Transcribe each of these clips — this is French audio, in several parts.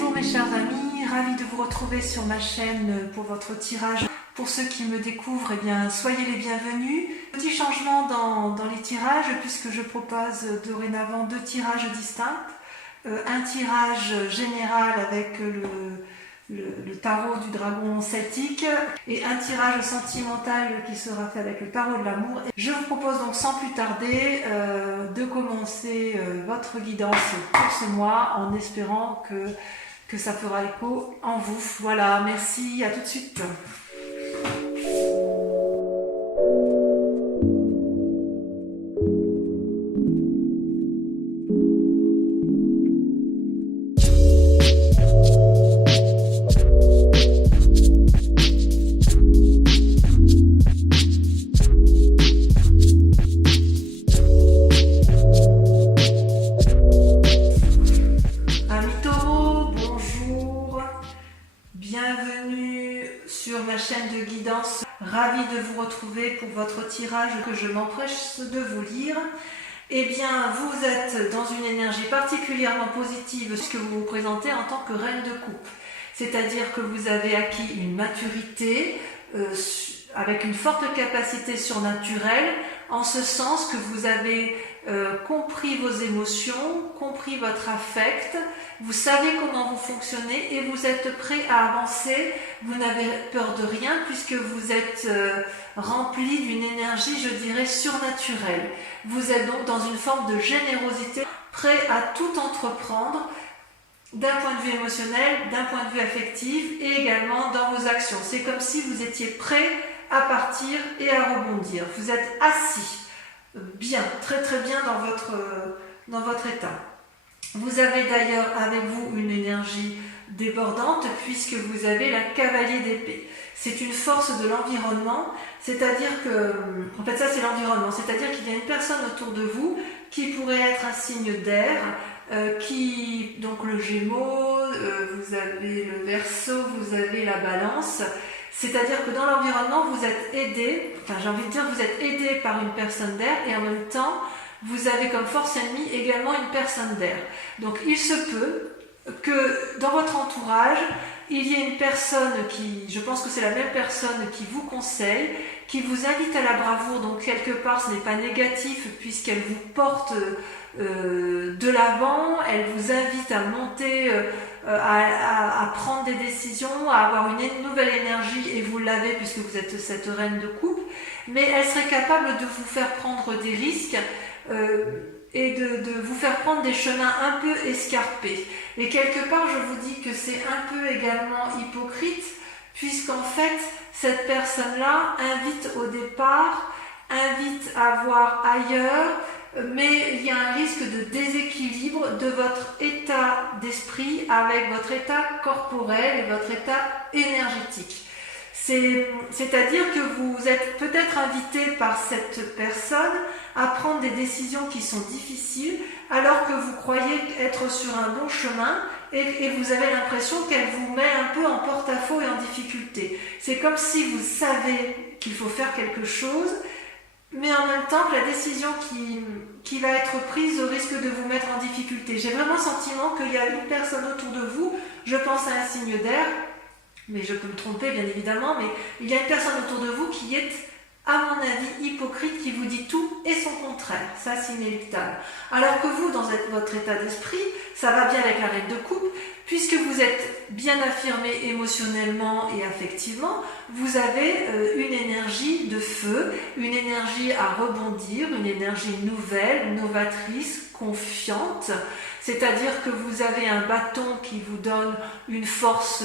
Bonjour mes chers amis, ravie de vous retrouver sur ma chaîne pour votre tirage. Pour ceux qui me découvrent, eh bien, soyez les bienvenus. Petit changement dans les tirages puisque je propose dorénavant deux tirages distincts. Un tirage général avec le tarot du dragon celtique et un tirage sentimental qui sera fait avec le tarot de l'amour. Je vous propose donc sans plus tarder de commencer votre guidance pour ce mois en espérant que ça fera écho en vous. Voilà, merci, à tout de suite. Bienvenue sur ma chaîne de guidance, ravie de vous retrouver pour votre tirage que je m'empresse de vous lire. Eh bien, vous êtes dans une énergie particulièrement positive puisque vous vous présentez en tant que reine de coupe. C'est-à-dire que vous avez acquis une maturité avec une forte capacité surnaturelle, en ce sens que vous avez compris vos émotions, compris votre affect, vous savez comment vous fonctionnez et vous êtes prêt à avancer, vous n'avez peur de rien puisque vous êtes rempli d'une énergie, je dirais, surnaturelle. Vous êtes donc dans une forme de générosité, prêt à tout entreprendre, d'un point de vue émotionnel, d'un point de vue affectif et également dans vos actions. C'est comme si vous étiez prêt à partir et à rebondir. Vous êtes assis, bien, très très bien dans votre état. Vous avez d'ailleurs avec vous une énergie débordante puisque vous avez la cavalier d'épée. C'est une force de l'environnement, c'est-à-dire que, en fait ça c'est l'environnement, c'est-à-dire qu'il y a une personne autour de vous qui pourrait être un signe d'air, donc le Gémeaux, vous avez le Verseau, vous avez la Balance. C'est-à-dire que dans l'environnement, vous êtes aidé, j'ai envie de dire, vous êtes aidé par une personne d'air et en même temps, vous avez comme force ennemie également une personne d'air. Donc il se peut que dans votre entourage, il y ait une personne qui, je pense que c'est la même personne qui vous conseille, qui vous invite à la bravoure, donc quelque part ce n'est pas négatif puisqu'elle vous porte de l'avant, elle vous invite à monter, à prendre des décisions, à avoir une nouvelle énergie, et vous l'avez puisque vous êtes cette reine de coupe, mais elle serait capable de vous faire prendre des risques et de vous faire prendre des chemins un peu escarpés. Et quelque part, je vous dis que c'est un peu également hypocrite, puisqu'en fait, cette personne-là invite au départ, invite à voir ailleurs, mais il y a un risque de déséquilibre de votre état d'esprit avec votre état corporel et votre état énergétique. C'est-à-dire que vous êtes peut-être invité par cette personne à prendre des décisions qui sont difficiles alors que vous croyez être sur un bon chemin et vous avez l'impression qu'elle vous met un peu en porte-à-faux et en difficulté. C'est comme si vous savez qu'il faut faire quelque chose, mais en même temps que la décision qui va être prise risque de vous mettre en difficulté. J'ai vraiment le sentiment qu'il y a une personne autour de vous, je pense à un signe d'air, mais je peux me tromper bien évidemment, mais il y a une personne autour de vous qui est, à mon avis, hypocrite, qui vous dit tout et son contraire. Ça, c'est inéluctable. Alors que vous, dans votre état d'esprit, ça va bien avec la reine de coupe, puisque vous êtes bien affirmé émotionnellement et affectivement, vous avez une énergie de feu, une énergie à rebondir, une énergie nouvelle, novatrice, confiante, c'est-à-dire que vous avez un bâton qui vous donne une force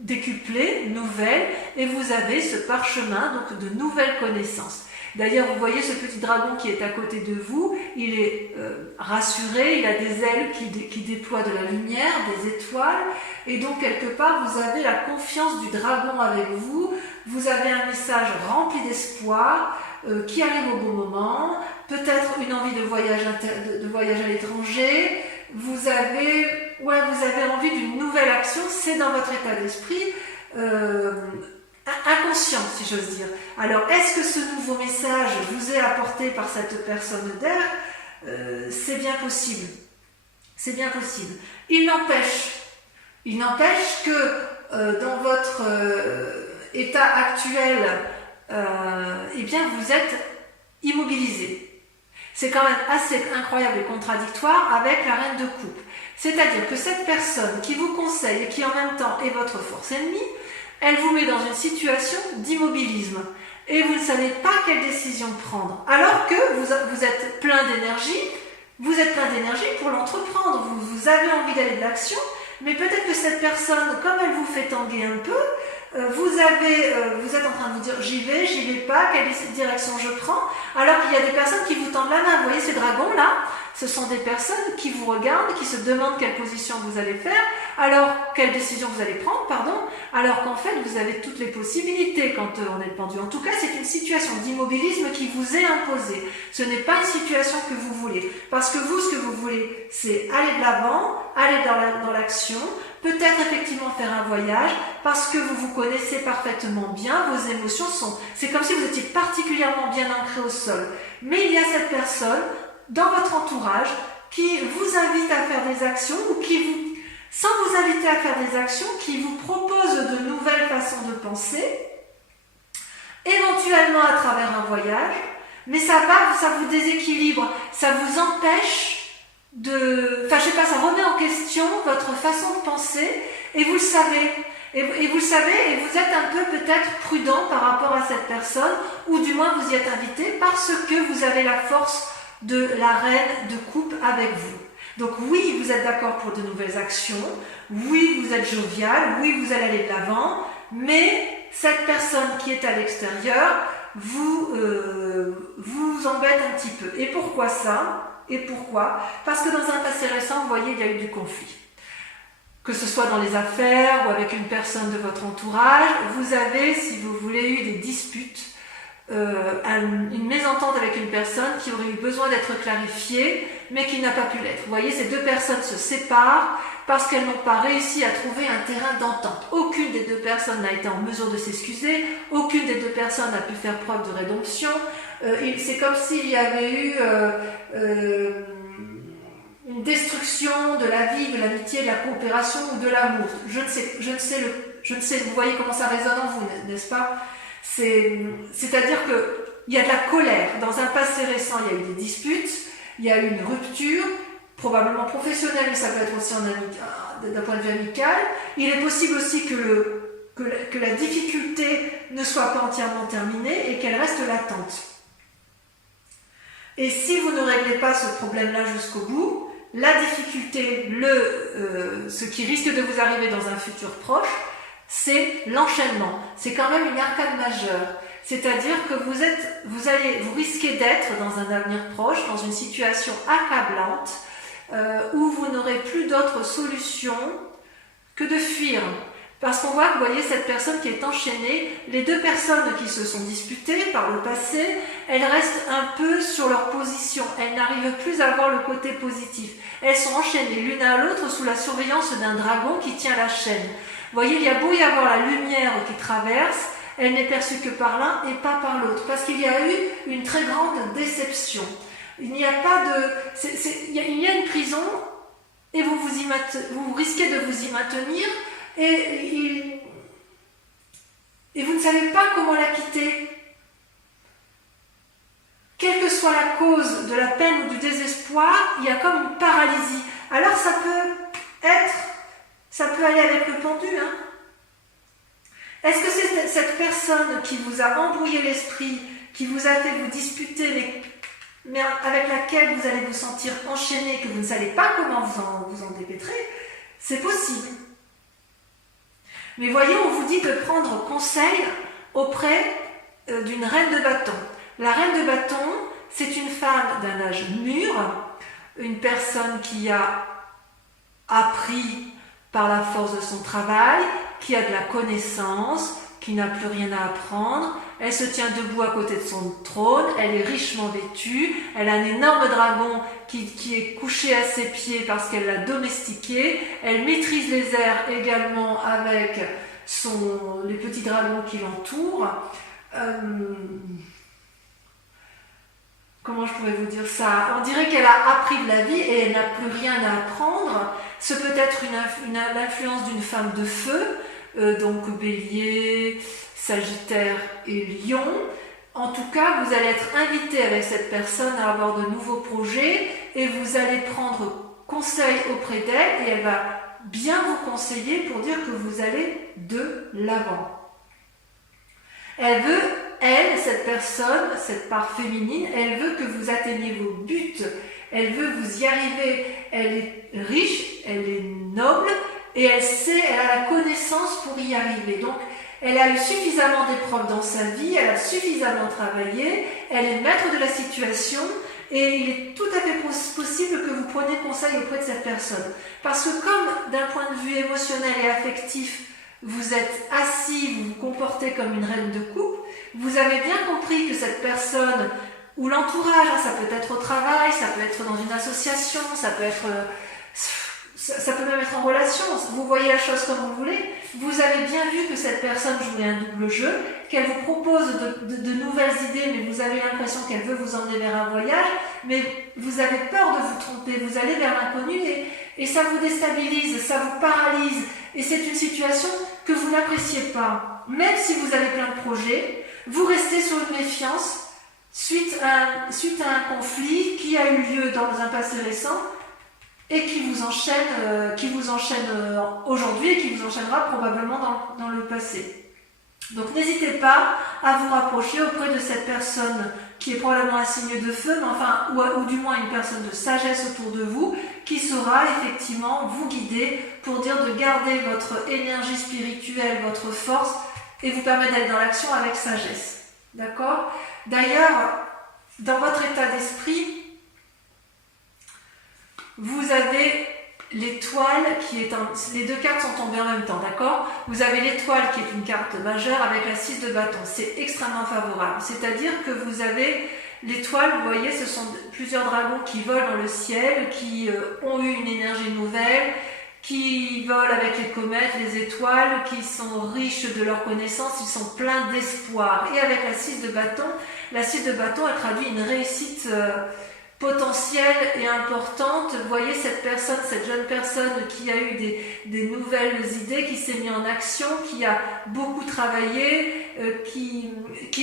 décuplée, nouvelle, et vous avez ce parchemin donc de nouvelles connaissances. D'ailleurs, vous voyez ce petit dragon qui est à côté de vous, il est rassuré, il a des ailes qui déploient de la lumière, des étoiles, et donc quelque part vous avez la confiance du dragon avec vous, vous avez un message rempli d'espoir qui arrive au bon moment, peut-être une envie de voyage à l'étranger, vous avez envie d'une nouvelle action, c'est dans votre état d'esprit inconscient, si j'ose dire. Alors, est-ce que ce nouveau message vous est apporté par cette personne d'air? C'est bien possible. C'est bien possible. Il n'empêche Il n'empêche que dans votre état actuel, eh bien vous êtes immobilisé. C'est quand même assez incroyable et contradictoire avec la reine de coupe. C'est-à-dire que cette personne qui vous conseille et qui en même temps est votre force ennemie, elle vous met dans une situation d'immobilisme. Et vous ne savez pas quelle décision prendre. Alors que vous êtes plein d'énergie, pour l'entreprendre. Vous avez envie d'aller de l'action, mais peut-être que cette personne, comme elle vous fait tanguer un peu, vous êtes en train de vous dire j'y vais pas, quelle direction je prends, alors qu'il y a des personnes qui vous tendent la main. Vous voyez ces dragons là, ce sont des personnes qui vous regardent, qui se demandent quelle position vous allez faire, alors quelle décision vous allez prendre, pardon, alors qu'en fait vous avez toutes les possibilités quand on est pendu. En tout cas, c'est une situation d'immobilisme qui vous est imposée. Ce n'est pas une situation que vous voulez, parce que vous, ce que vous voulez, c'est aller de l'avant, aller dans l'action, peut-être effectivement faire un voyage, parce que vous vous connaissez parfaitement bien, vos émotions c'est comme si vous étiez particulièrement bien ancré au sol. Mais il y a cette personne dans votre entourage qui vous invite à faire des actions ou sans vous inviter à faire des actions, qui vous propose de nouvelles façons de penser, éventuellement à travers un voyage, mais ça vous déséquilibre, ça vous empêche ça remet en question votre façon de penser, et vous le savez. Et vous le savez, et vous êtes un peu peut-être prudent par rapport à cette personne, ou du moins vous y êtes invité parce que vous avez la force de la reine de coupe avec vous. Donc oui, vous êtes d'accord pour de nouvelles actions, oui, vous êtes jovial, oui, vous allez aller de l'avant, mais cette personne qui est à l'extérieur vous embête un petit peu. Et pourquoi ça ? Et pourquoi ? Parce que dans un passé récent, vous voyez, il y a eu du conflit. Que ce soit dans les affaires ou avec une personne de votre entourage, vous avez, si vous voulez, eu des disputes, une mésentente avec une personne qui aurait eu besoin d'être clarifiée, mais qui n'a pas pu l'être. Vous voyez, ces deux personnes se séparent parce qu'elles n'ont pas réussi à trouver un terrain d'entente. Aucune des deux personnes n'a été en mesure de s'excuser, aucune des deux personnes n'a pu faire preuve de rédemption. C'est comme s'il y avait eu une destruction de la vie, de l'amitié, de la coopération ou de l'amour. Je ne sais, vous voyez comment ça résonne en vous, n'est-ce pas ? C'est-à-dire qu'il y a de la colère. Dans un passé récent, il y a eu des disputes, il y a eu une rupture, probablement professionnelle, mais ça peut être aussi d'un point de vue amical. Il est possible aussi que la difficulté ne soit pas entièrement terminée et qu'elle reste latente. Et si vous ne réglez pas ce problème-là jusqu'au bout, la difficulté, ce qui risque de vous arriver dans un futur proche, c'est l'enchaînement. C'est quand même une arcade majeure. C'est-à-dire que vous risquez d'être dans un avenir proche, dans une situation accablante, où vous n'aurez plus d'autre solution que de fuir. Parce qu'on voit que, vous voyez, cette personne qui est enchaînée, les deux personnes qui se sont disputées par le passé, elles restent un peu sur leur position. Elles n'arrivent plus à voir le côté positif. Elles sont enchaînées l'une à l'autre sous la surveillance d'un dragon qui tient la chaîne. Vous voyez, il y a beau y avoir la lumière qui traverse, elle n'est perçue que par l'un et pas par l'autre. Parce qu'il y a eu une très grande déception. Il n'y a pas de... il y a une prison et vous risquez de vous y maintenir et vous ne savez pas comment la quitter. Quelle que soit la cause de la peine ou du désespoir, il y a comme une paralysie. Alors ça peut aller avec le pendu, hein. Est-ce que c'est cette personne qui vous a embrouillé l'esprit, qui vous a fait vous disputer, mais avec laquelle vous allez vous sentir enchaîné, que vous ne savez pas comment vous en dépêtrer? C'est possible. Mais voyez, on vous dit de prendre conseil auprès d'une reine de bâton. La reine de bâton, c'est une femme d'un âge mûr, une personne qui a appris par la force de son travail, qui a de la connaissance, qui n'a plus rien à apprendre. Elle se tient debout à côté de son trône, elle est richement vêtue, elle a un énorme dragon qui est couché à ses pieds parce qu'elle l'a domestiqué, elle maîtrise les airs également avec les petits dragons qui l'entourent. Comment je pourrais vous dire ça? On dirait qu'elle a appris de la vie et elle n'a plus rien à apprendre. Ce peut être l'influence d'une femme de feu, donc Bélier, Sagittaire et Lion. En tout cas, vous allez être invité avec cette personne à avoir de nouveaux projets et vous allez prendre conseil auprès d'elle et elle va bien vous conseiller pour dire que vous allez de l'avant. Elle veut, cette personne, cette part féminine, elle veut que vous atteigniez vos buts, elle veut vous y arriver, elle est riche, elle est noble et elle a la connaissance pour y arriver. Donc, elle a eu suffisamment d'épreuves dans sa vie, elle a suffisamment travaillé, elle est maître de la situation et il est tout à fait possible que vous preniez conseil auprès de cette personne. Parce que comme d'un point de vue émotionnel et affectif, vous êtes assis, vous vous comportez comme une reine de coupe, vous avez bien compris que cette personne ou l'entourage, ça peut être au travail, ça peut être dans une association, ça peut même être en relation, vous voyez la chose comme vous voulez, vous avez bien vu que cette personne jouait un double jeu, qu'elle vous propose de nouvelles idées, mais vous avez l'impression qu'elle veut vous emmener vers un voyage, mais vous avez peur de vous tromper, vous allez vers l'inconnu et ça vous déstabilise, ça vous paralyse, et c'est une situation que vous n'appréciez pas. Même si vous avez plein de projets, vous restez sur une méfiance suite à un conflit qui a eu lieu dans un passé récent, et qui vous enchaîne aujourd'hui et qui vous enchaînera probablement dans le passé. Donc n'hésitez pas à vous rapprocher auprès de cette personne qui est probablement un signe de feu, mais enfin, ou du moins une personne de sagesse autour de vous, qui saura effectivement vous guider pour dire de garder votre énergie spirituelle, votre force, et vous permettre d'aller dans l'action avec sagesse. D'accord ? D'ailleurs, dans votre état d'esprit, vous avez l'étoile qui est les deux cartes sont tombées en même temps, d'accord ? Vous avez l'étoile qui est une carte majeure avec la 6 de bâton. C'est extrêmement favorable. C'est-à-dire que vous avez l'étoile, vous voyez, ce sont plusieurs dragons qui volent dans le ciel, qui ont eu une énergie nouvelle, qui volent avec les comètes, les étoiles, qui sont riches de leurs connaissances, ils sont pleins d'espoir. Et avec la 6 de bâton, elle traduit une réussite potentielle et importante. Vous voyez cette jeune personne qui a eu des nouvelles idées, qui s'est mise en action, qui a beaucoup travaillé, qui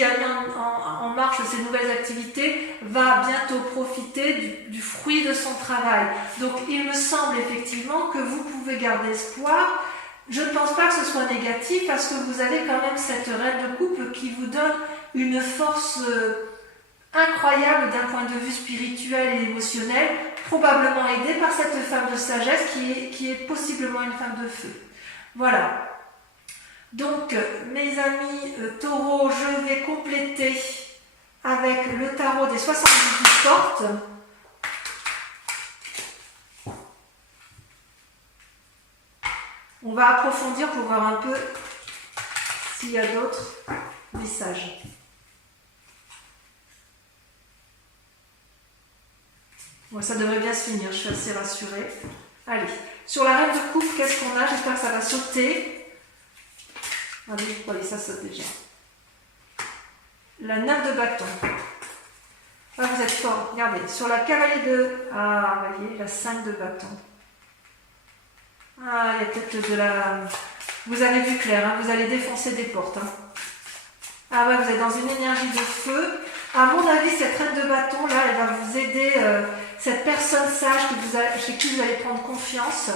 a mis en marche ces nouvelles activités, va bientôt profiter du fruit de son travail. Donc il me semble effectivement que vous pouvez garder espoir. Je ne pense pas que ce soit négatif parce que vous avez quand même cette reine de coupe qui vous donne une force incroyable d'un point de vue spirituel et émotionnel, probablement aidée par cette femme de sagesse qui est possiblement une femme de feu. Voilà. Donc, mes amis taureaux, je vais compléter avec le tarot des 78 portes. On va approfondir pour voir un peu s'il y a d'autres messages. Bon, ça devrait bien se finir, je suis assez rassurée. Allez, sur la reine de coupe, qu'est-ce qu'on a? J'espère que ça va sauter. Allez, ça saute déjà. La 9 de bâton. Ah, vous êtes fort, regardez. Sur la cavalier de... Ah, vous voyez, la 5 de bâton. Ah, il y a peut-être de la... Vous avez vu clair, hein, vous allez défoncer des portes. Hein. Ah ouais, vous êtes dans une énergie de feu. À mon avis, cette reine de bâton, là, elle va vous aider... cette personne sage chez qui vous allez prendre confiance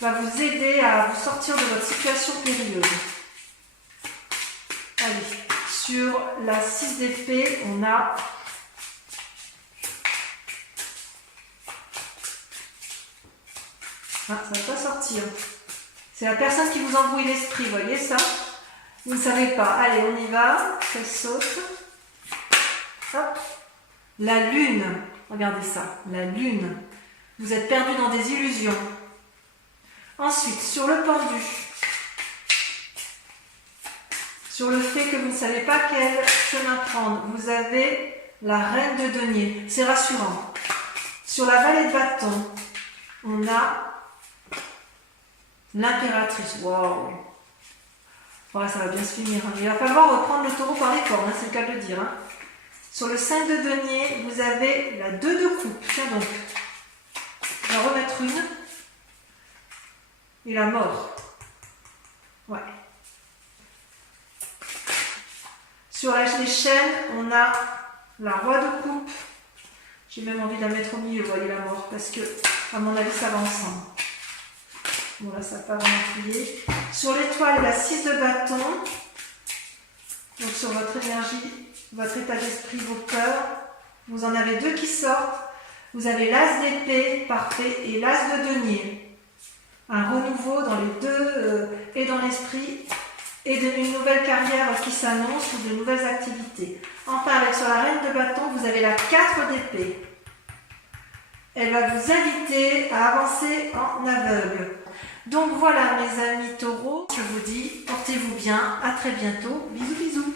va vous aider à vous sortir de votre situation périlleuse. Allez, sur la 6 d'épée, on a... Ah, ça ne va pas sortir. C'est la personne qui vous embrouille l'esprit, vous voyez ça? Vous ne savez pas. Allez, on y va. Ça saute. Hop. La lune. Regardez ça. La lune. Vous êtes perdu dans des illusions. Ensuite, sur le pendu. Sur le fait que vous ne savez pas quel chemin prendre. Vous avez la reine de denier. C'est rassurant. Sur la vallée de bâton, on a l'impératrice. Waouh! Ouais, ça va bien se finir. Hein. Il va falloir reprendre le taureau par les cornes, hein, c'est le cas de le dire. Hein. Sur le 5 de denier, vous avez la 2 de coupe. Tiens donc. Je vais en remettre une. et la mort. Ouais. Sur les chaînes, on a la roi de coupe. J'ai même envie de la mettre au milieu, vous voyez la mort, parce que, à mon avis, ça va ensemble. Bon, là, ça n'a pas vraiment plié. Sur l'étoile, la 6 de bâton. Donc, sur votre énergie, votre état d'esprit, vos peurs. Vous en avez 2 qui sortent. Vous avez l'as d'épée, parfait, et l'as de denier. Un renouveau dans les deux, et dans l'esprit, et une nouvelle carrière qui s'annonce ou de nouvelles activités. Enfin, avec sur la reine de bâton, vous avez la 4 d'épée. Elle va vous inviter à avancer en aveugle. Donc voilà mes amis taureaux, je vous dis portez-vous bien, à très bientôt, bisous bisous.